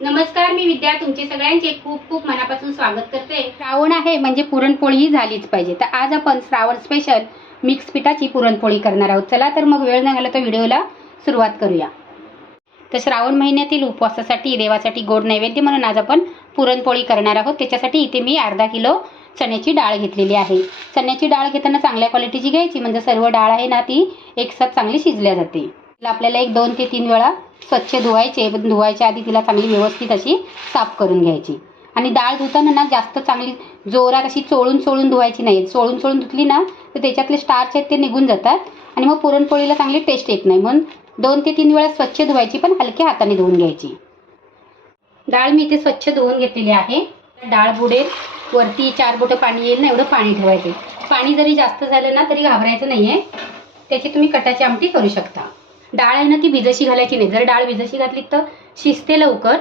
नमस्कार मी विद्या. तुमचे सगळ्यांचे खूप खूप मनापासून स्वागत करते. श्रावण आहे म्हणजे पुरणपोळी ही झालीच पाहिजे. तर आज आपण श्रावण स्पेशल मिक्स पिठाची पुरणपोळी करणार आहोत. चला तर मग वेळ न घाला तर व्हिडिओला सुरुवात करूया. तर श्रावण महिन्यातील उपवासासाठी देवासाठी गोड नैवेद्य म्हणून आज आपण पुरणपोळी करणार आहोत. त्याच्यासाठी इथे मी अर्धा किलो चण्याची डाळ घेतलेली आहे. चण्याची डाळ घेताना चांगल्या क्वालिटीची घ्यायची. म्हणजे सर्व डाळ आहे ना ती एकसाथ चांगली शिजल्या जाते. आपल्याला एक दोन ते तीन वेळा स्वच्छ धुवायचे पण धुवायच्या आधी तिला चांगली व्यवस्थित अशी साफ करून घ्यायची. आणि डाळ धुताना ना जास्त चांगली जोरात अशी चोळून चोळून धुवायची नाही. चोळून चोळून धुतली ना तर त्याच्यातले स्टार्च आहेत ते निघून जातात. आणि मग पुरणपोळीला चांगली टेस्ट येत नाही. म्हणून दोन ते तीन वेळा स्वच्छ धुवायची पण हलक्या हाताने धुवून घ्यायची. डाळ मी इथे स्वच्छ धुवून घेतलेली आहे. डाळ बुडेल. वरती चार बोटं पाणी येईल ना एवढं पाणी ठेवायचं. पाणी जरी जास्त झालं ना तरी घाबरायचं नाही आहे त्याची तुम्ही कटाची आमटी करू शकता. डाळ आहे ना ती भिजशी घालायची नाही. जर डाळ भिजशी घातली तर शिजते लवकर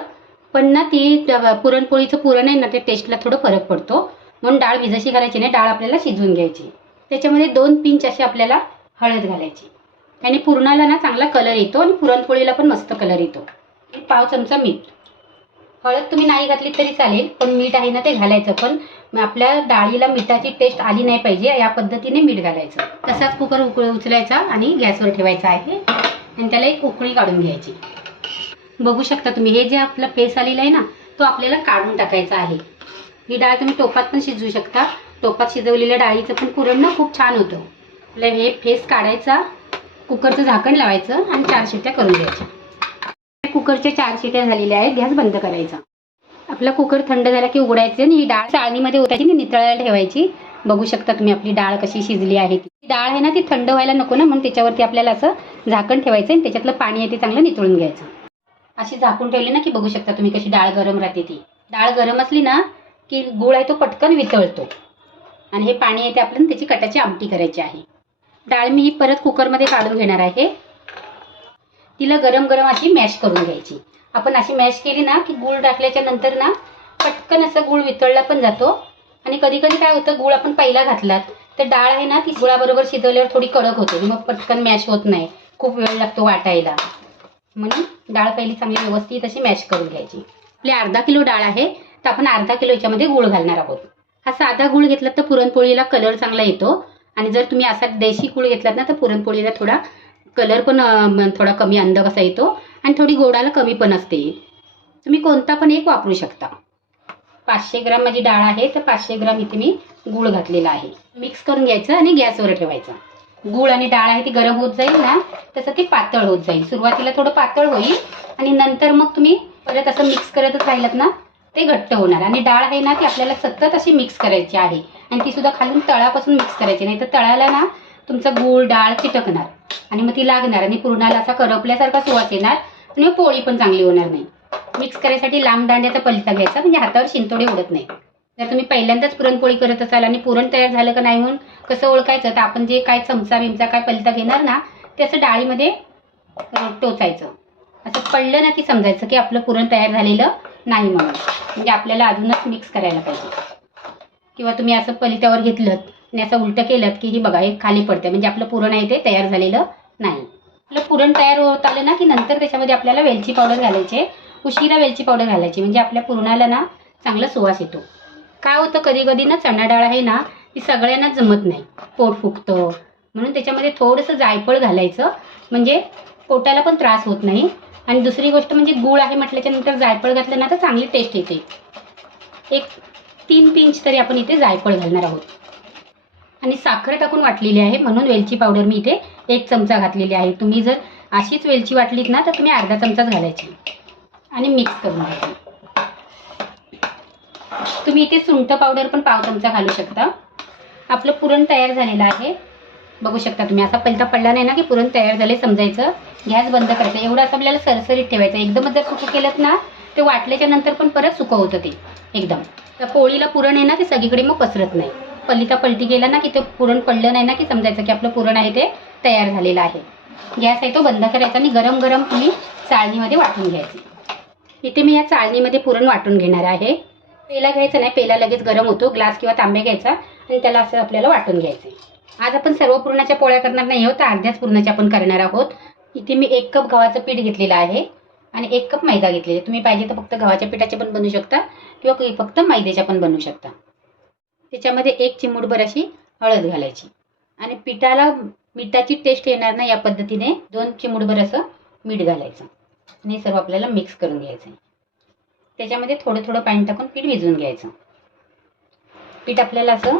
पण ना ती पुरणपोळीचं पुरण आहे ना ते टेस्टला थोडं फरक पडतो. म्हणून डाळ भिजशी घालायची नाही डाळ आपल्याला शिजवून घ्यायची. त्याच्यामध्ये दोन पिंच अशी आपल्याला हळद घालायची. त्याने पुरणाला ना चांगला कलर येतो आणि पुरणपोळीला पण मस्त कलर येतो. पाव चमचा मीठ. हळद तुम्ही नाही घातली तरी चालेल पण मीठ आहे ना ते घालायचं पण आपल्या डाळीला मिठाची टेस्ट आली नाही पाहिजे या पद्धतीने मीठ घालायचं. तसाच कुकर उकळ उचलायचा आणि गॅसवर ठेवायचा आहे. आणि त्याला एक उकळी काढून घ्यायची. बघू शकता तुम्ही हे जे आपला फेस आलेला आहे ना तो आपल्याला काढून टाकायचा आहे. ही डाळ तुम्ही टोपात पण शिजवू शकता. टोपात शिजवलेल्या डाळीचं पण पुरण ना खूप छान होतं. आपल्या हे फेस काढायचा कुकरचं झाकण लावायचं आणि चार शिट्या करून द्यायच्या कुकरच्या चार शिट्या झालेल्या आहेत गॅस बंद करायचा. आपला कुकर थंड झाला की उघडायचं आणि ही डाळ चाळणीमध्ये ओतायची आणि नितळायला ठेवायची. बघू शकता तुम्ही आपली डाळ कशी शिजली आहे ती. डाळ आहे ना ती थंड व्हायला नको ना म्हणून त्याच्यावरती आपल्याला असं झाकण ठेवायचं आणि त्याच्यातलं पाणी आहे ते चांगलं नितळून घ्यायचं. अशी झाकून ठेवली ना की बघू शकता तुम्ही कशी डाळ गरम राहते ती. डाळ गरम असली ना की गुळ आहे तो पटकन वितळतो. आणि हे पाणी आहे ते आपल्याला त्याची कटाची आमटी करायची आहे. डाळ मी ही परत कुकरमध्ये काढून घेणार आहे. तिला गरम गरम अशी मॅश करून घ्यायची. आपण अशी मॅश केली ना की गूळ टाकल्याच्या नंतर ना पटकन असं गूळ वितळला पण जातो. आणि कधी कधी काय होतं गूळ आपण पहिला घातलात तर डाळ आहे ना ती गुळाबरोबर शिजवल्यावर थोडी कडक होते. मग पटकन मॅश होत नाही. खूप वेळ लागतो वाटायला. म्हणून डाळ पहिली चांगली व्यवस्थित अशी मॅश करून घ्यायची. आपली अर्धा किलो डाळ आहे तर आपण अर्धा किलो याच्यामध्ये गूळ घालणार आहोत. हा साधा गूळ घेतला तर पुरणपोळीला कलर चांगला येतो. आणि जर तुम्ही असा देशी गुळ घेतलात ना तर पुरणपोळीला थोडा कलर पण थोडा कमी अंध कसा येतो. आणि थोडी गोडाला कमी पण असते. तुम्ही कोणता पण एक वापरू शकता. पाचशे ग्राम माझी डाळ आहे तर पाचशे ग्राम इथे मी गूळ घातलेला आहे. मिक्स करून घ्यायचं आणि गॅसवर ठेवायचं. गूळ आणि डाळ आहे ती गरम होत जाईल ना तसं ती पातळ होत जाईल. सुरुवातीला थोडं पातळ होईल आणि नंतर मग तुम्ही परत असं मिक्स करतच राहिलात ना ते घट्ट होणार. आणि डाळ आहे ना ती आपल्याला सतत अशी मिक्स करायची आहे. आणि ती सुद्धा खालून तळापासून मिक्स करायची. नाही तर तळाला ना तुमचा गूळ डाळ चिटकणार. आणि मग ती लागणार आणि पुरणाला असा करपल्यासारखा सुवास येणार. आणि पोळी पण चांगली होणार नाही. मिक्स करायसाठी लांब दांड्याचा पलटा घ्यायचा म्हणजे हातावर शिंतोडे उडत नाही जर तुम्ही पहिल्यांदाच पुरणपोळी करत असाल आणि पुरण तयार झालं का नाही म्हणून कसं ओळखायचं? तर आपण जे काय चमचा बिमचा काय पलटा घेणार ना ते असं डाळीमध्ये टोचायचं. असं पडलं ना की समजायचं की आपलं पुरण तयार झालेलं नाही म्हणून. म्हणजे आपल्याला अजूनच मिक्स करायला पाहिजे. किंवा तुम्ही असं पलित्यावर घेतलं आणि असं उलटं केलं की ही बघा हे खाली पडते म्हणजे आपलं पुरण आहे ते तयार झालेलं नाही. आपलं पुरण तयार होत आलं ना की नंतर त्याच्यामध्ये आपल्याला वेलची पावडर घालायची उशिरा वेलची पावडर घालायची. म्हणजे आपल्या पुरणाला ना चांगला सुवास येतो. काय होतं कधी कधी ना चणा डाळ आहे ना ती सगळ्यांना जमत नाही. पोट फुगतं. म्हणून त्याच्यामध्ये थोडंसं जायफळ घालायचं. म्हणजे पोटाला पण त्रास होत नाही. आणि दुसरी गोष्ट म्हणजे गूळ आहे म्हटल्याच्या नंतर जायफळ घातलं ना तर चांगली टेस्ट येते. एक तीन पिंच तरी आपण इथे जायफळ घालणार आहोत. आणि साखर टाकून वाटलेली आहे. म्हणून वेलची पावडर मी इथे एक चमचा घातलेली आहे. तुम्ही जर अशीच वेलची वाटलीत ना तर तुम्ही अर्धा चमचाच घालायची. आणि मिक्स करून घ्यायचं तुम्ही इथे सुंठ पावडर पण पाव चमचा घालू शकता. आपलं पुरण तयार झालेलं आहे. बघू शकता तुम्ही असा पहिला पडला नाही ना की पुरण तयार झाले समजायचं. गॅस बंद करायचं. एवढं असं आपल्याला सरसरीत ठेवायचं. एकदमच जर सुकं केलं ना ते वाटल्याच्या नंतर पण परत सुकं होतं ते एकदम. तर पोळीला पुरण आहे ना ते सगळीकडे मग पसरत नाही. पलिता पलटी गेला ना की ते पुरण पडलं नाही ना की समजायचं की आपलं पुरण आहे ते तयार झालेलं आहे. गॅस आहे तो बंद करायचा आणि गरम गरम तुम्ही चाळणीमध्ये वाटून घ्यायची. इथे मी या चाळणीमध्ये पुरण वाटून घेणार आहे. पेला घ्यायचा नाही पेला लगेच गरम होतो. ग्लास किंवा तांबे घ्यायचा आणि त्याला असं आपल्याला वाटून घ्यायचं आज आपण सर्व पुरणाच्या पोळ्या करणार नाही आहोत तर अर्ध्याच पुरणाच्या आपण करणार आहोत. इथे मी एक कप गव्हाचं पीठ घेतलेलं आहे आणि एक कप मैदा घेतलेला तुम्ही पाहिजे तर फक्त गव्हाच्या पिठाचे पण बनवू शकता किंवा फक्त मैद्याच्या पण बनवू शकता. त्याच्यामध्ये एक चिमूटभर अशी हळद घालायची. आणि पिठाला मिठाची टेस्ट येणार ना या पद्धतीने दोन चिमूटभर असं मीठ घालायचं. आणि हे सर्व आपल्याला मिक्स करून घ्यायचं त्याच्यामध्ये थोडं थोडं पाणी टाकून पीठ भिजवून घ्यायचं. पीठ आपल्याला असं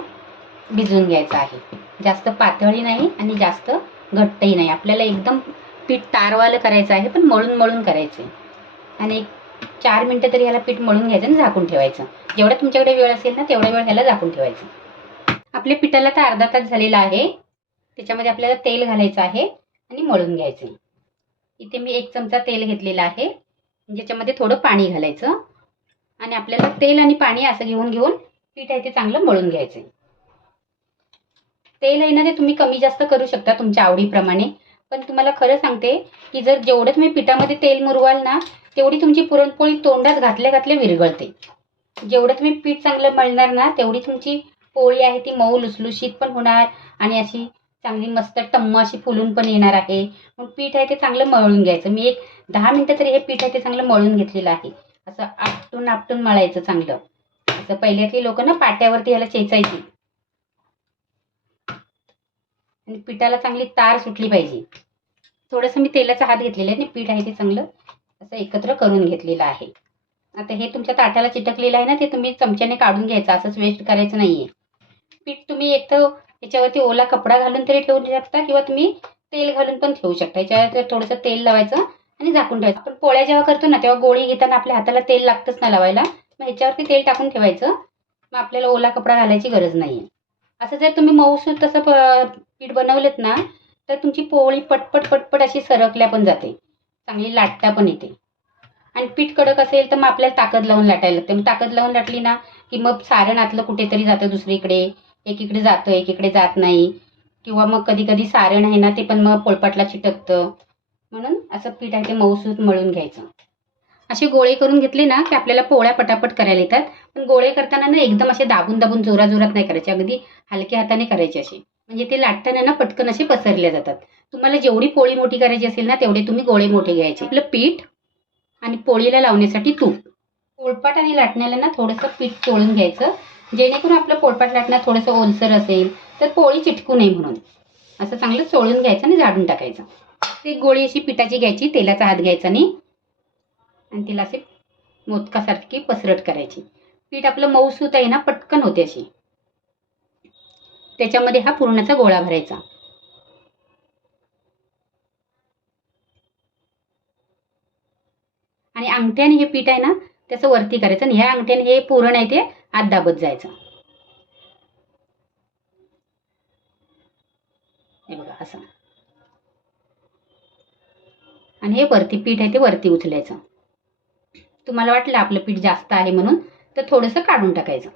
भिजवून घ्यायचं आहे. जास्त पातळी नाही आणि जास्त घट्टही नाही. आपल्याला एकदम पीठ तारवालं करायचं आहे पण मळून मळून करायचं आहे आणि चार मिनटं तरी ह्याला पीठ मळून घ्यायचं आणि झाकून ठेवायचं. जेवढा तुमच्याकडे वेळ असेल ना तेवढा वेळ ह्याला झाकून ठेवायचं. आपल्या पिठाला तर अर्धा तास झालेला आहे. त्याच्यामध्ये आपल्याला तेल घालायचं आहे आणि मळून घ्यायचं आहे इथे मी एक चमचा तेल घेतलेला आहे. ज्याच्यामध्ये थोडं पाणी घालायचं. आणि आपल्याला तेल आणि पाणी असं घेऊन घेऊन पीठ आहे ते चांगलं मळून घ्यायचं तेल आहे ना ते तुम्ही कमी जास्त करू शकता तुमच्या आवडीप्रमाणे. पण तुम्हाला खरं सांगते की जर जेवढं तुम्ही पिठामध्ये तेल मुरवाल ना तेवढी तुमची पुरणपोळी तोंडात घातल्या घातल्या विरघळते जेवढं तुम्ही पीठ चांगलं मळणार ना तेवढी तुमची पोळी आहे ती मऊ लुसलुशीत पण होणार आणि अशी चांगली मस्त टम्म अशी फुलून पण येणार आहे. मग पीठ आहे ते चांगलं मळून घ्यायचं. मी एक दहा मिनटं तरी हे पीठ आहे ते चांगलं मळून घेतलेलं आहे. असं आपटून आपटून मळायचं चांगलं. असं पहिल्यातली लोक ना पाट्यावरती ह्याला चेचायची. आणि पिठाला चांगली तार सुटली पाहिजे. थोडंसं मी तेलाचा हात घेतलेला आहे आणि पीठ आहे ते चांगलं असं एकत्र करून घेतलेलं आहे. आता हे तुमच्या ताटाला चिटकलेलं आहे ना ते तुम्ही चमच्याने काढून घ्यायचं. असंच वेस्ट करायचं नाहीये. पीठ तुम्ही एक तर याच्यावरती ओला कपडा घालून तरी ठेवू शकता किंवा तुम्ही तेल घालून पण ठेवू शकता. याच्यावर थोडंसं तेल लावायचं आणि झाकून ठेवायचं. आपण पोळ्या जेव्हा करतो ना तेव्हा गोळी घेताना आपल्या हाताला तेल लागतंच ना लावायला. मग ह्याच्यावरती तेल टाकून ठेवायचं. मग आपल्याला ओला कपडा घालायची गरज नाही असं जर तुम्ही मऊसूत तसं पीठ बनवलेत ना तर तुमची पोळी पटपट पटपट अशी सरकल्या पण जाते. चांगली लाटता पण येते. आणि पीठ कडक असेल तर मग आपल्याला ताकद लावून लाटायला लागते. मग ताकद लावून लाटली ना की मग सारण आतलं कुठेतरी जातं दुसरीकडे. एकीकडे जातं एकीकडे जात नाही. किंवा मग कधी कधी सारण आहे ना ते पण मग पोळपाटला चिटकतं. म्हणून असं पीठ आहे ते मऊसूत मळून घ्यायचं. असे गोळे करून घेतले ना की आपल्याला पोळ्या पटापट करायला येतात. पण गोळे करताना ना एकदम असे दाबून दाबून जोरा जोरात नाही करायचे. अगदी हलक्या हाताने करायचे असे. म्हणजे ते लाटताना ना पटकन असे पसरले जातात. तुम्हाला जेवढी पोळी मोठी करायची असेल ना तेवढे तुम्ही गोळे मोठे घ्यायचे. आपलं पीठ आणि पोळीला लावण्यासाठी तूप. पोळपाट आणि लाटण्याला ना थोडंसं पीठ चोळून घ्यायचं. जेणेकरून आपलं पोळपाट लाटणं थोडंसं ओलसर असेल तर पोळी चिटकू नये म्हणून. असं चांगलं चोळून घ्यायचं आणि झाडून टाकायचं. एक गोळी अशी पिठाची घ्यायची तेलाचा हात घ्यायचा नाही. आणि तिला असे मोदकासारखी पसरट करायची. पीठ आपलं मऊसूत आहे ना पटकन होते अशी. त्याच्यामध्ये हा पुरणाचा गोळा भरायचा. आणि अंगठ्याने हे पीठ आहे ना त्याचं वरती करायचं आणि ह्या अंगठ्याने हे पुरण आहे ते आत दाबत जायचं. हे बघा असं. आणि हे वरती पीठ आहे ते वरती उचलायचं. तुम्हाला वाटलं आपलं पीठ जास्त आहे म्हणून तर थोडंसं काढून टाकायचं.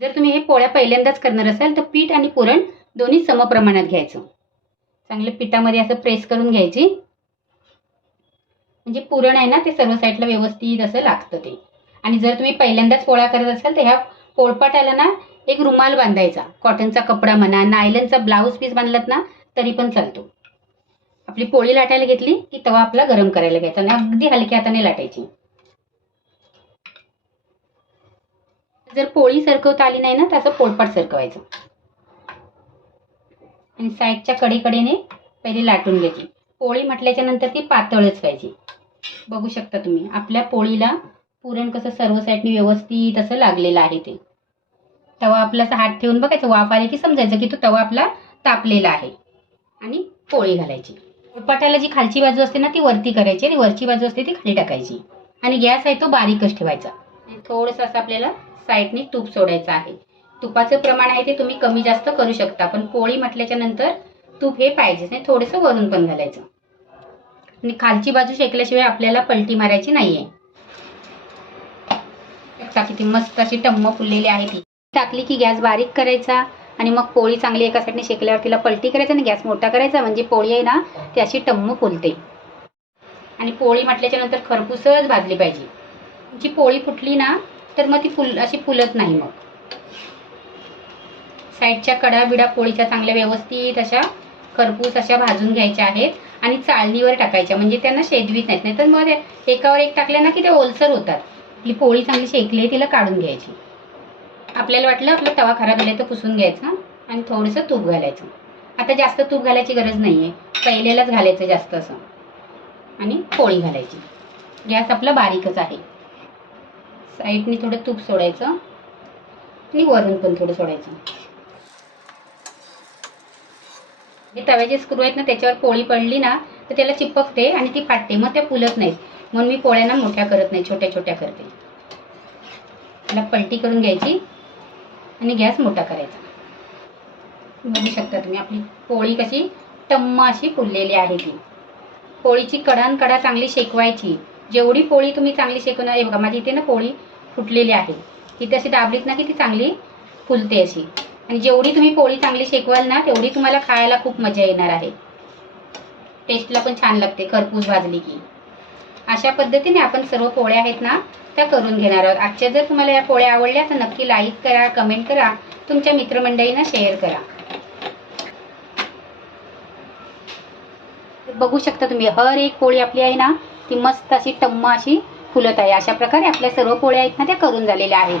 जर तुम्ही हे पोळ्या पहिल्यांदाच करणार असाल तर पीठ आणि पुरण दोन्ही समप्रमाणात घ्यायचं. चांगलं पिठामध्ये असं प्रेस करून घ्यायची. म्हणजे पुरण आहे ना ते सर्व साईडला व्यवस्थित असं लागतं ते. आणि जर तुम्ही पहिल्यांदाच पोळ्या करत असाल तर ह्या पोळपाटाला ना एक रुमाल बांधायचा. कॉटनचा कपडा म्हणा नायलनचा ब्लाऊज पीस बांधलात ना तरी पण चालतो. आपली पोळी लाटायला घेतली की तवा आपला गरम करायला घ्यायचा आणि अगदी हलक्या हाताने लाटायची. जर पोळी सरकवता आली नाही ना तर असं पोळपाट सरकवायचं. आणि साईडच्या कडेकडेने पहिले लाटून घ्यायची. पोळी म्हटल्याच्या नंतर ती पातळच व्हायची. बघू शकता तुम्ही. आपल्या पोळीला पुरण कसं सर्व साईडनी व्यवस्थित असं लागलेलं आहे ते. तवा आपला असा हात ठेवून बघायचं वाफ आले की समजायचं की तो तवा आपला तापलेला आहे. आणि पोळी घालायची. पोळपाटाला जी खालची बाजू असते ना ती वरती करायची आणि वरची बाजू असते ती खाली टाकायची. आणि गॅस आहे तो बारीकच ठेवायचा. थोडस थोडंसं असं आपल्याला साईडनी तूप सोडायचं आहे. तुपाचं प्रमाण आहे ते तुम्ही कमी जास्त करू शकता पण पोळी म्हटल्याच्या नंतर तूप हे पाहिजेच नाही थोडंसं वरून पण घालायचं. आणि खालची बाजू शेकल्याशिवाय आपल्याला पलटी मारायची नाहीये. बघा किती मस्त अशी टम्म फुललेली आहे ती. टाकली की गॅस बारीक करायचा आणि मग पोळी चांगली एका साईडने शेकल्यावर तिला पलटी करायचा आणि गॅस मोठा करायचा म्हणजे पोळी आहे ना ती अशी टम्म फुलते. आणि पोळी म्हटल्याच्या नंतर खरपूसच भाजली पाहिजे. जी पोळी फुटली ना तर मग ती फुल अशी फुलत नाही मग. साईडच्या कडा बिडा पोळीच्या चांगल्या व्यवस्थित अशा खरपूस अशा भाजून घ्यायच्या आहेत. आणि चाळणीवर टाकायच्या. म्हणजे त्यांना शेजवीत नाहीत. नाही तर मग एकावर एक टाकल्या ना की ते ओलसर होतात. ही पोळी चांगली शेकली आहे तिला काढून घ्यायची. आपल्याला वाटलं आपला तवा खराब झाला तर पुसून घ्यायचा आणि थोडंसं तूप घालायचं. आता जास्त तूप घालायची गरज नाही आहे पहिल्यालाच घालायचं जास्त असं. आणि पोळी घालायची. गॅस आपला बारीकच आहे. साईडनी थोडं तूप सोडायचं. आणि वरून पण थोडं सोडायचं. हे तव्याचे स्क्रू आहेत ना त्याच्यावर पोळी पडली ना तर त्याला चिपकते आणि ती फाटते. मग त्या फुलत नाहीत. म्हणून मी पोळ्यांना मोठ्या करत नाही छोट्या छोट्या करते. त्याला पलटी करून घ्यायची आणि गॅस मोठा करायचा. बघू शकता तुम्ही आपली पोळी कशी टम्म अशी फुललेली आहे ती. पोळीची कडान कडा चांगली शेकवायची. जेवढी पोळी तुम्ही चांगली शेकवणार हे बघा माझी इथे ना पोळी फुटलेली आहे. तिथे अशी दाबलीत ना की ती चांगली फुलते अशी. आणि जेवढी तुम्ही पोळी चांगली शेकवाल ना तेवढी तुम्हाला खायला खूप मजा येणार आहे. टेस्टला पण छान लागते खरपूस भाजली की. अशा पद्धतीने आपण सर्व पोळ्या आहेत ना त्या करून घेणार आहोत. आजच्या जर तुम्हाला या पोळ्या आवडल्या तर नक्की लाईक करा कमेंट करा. तुमच्या मित्रमंडळींना शेअर करा. बघू शकता तुम्ही हर एक पोळी आपली आहे ना ती मस्त अशी टम्म अशी फुलत आहे. अशा प्रकारे आपल्या सर्व पोळ्या आहेत ना त्या करून झालेल्या आहेत.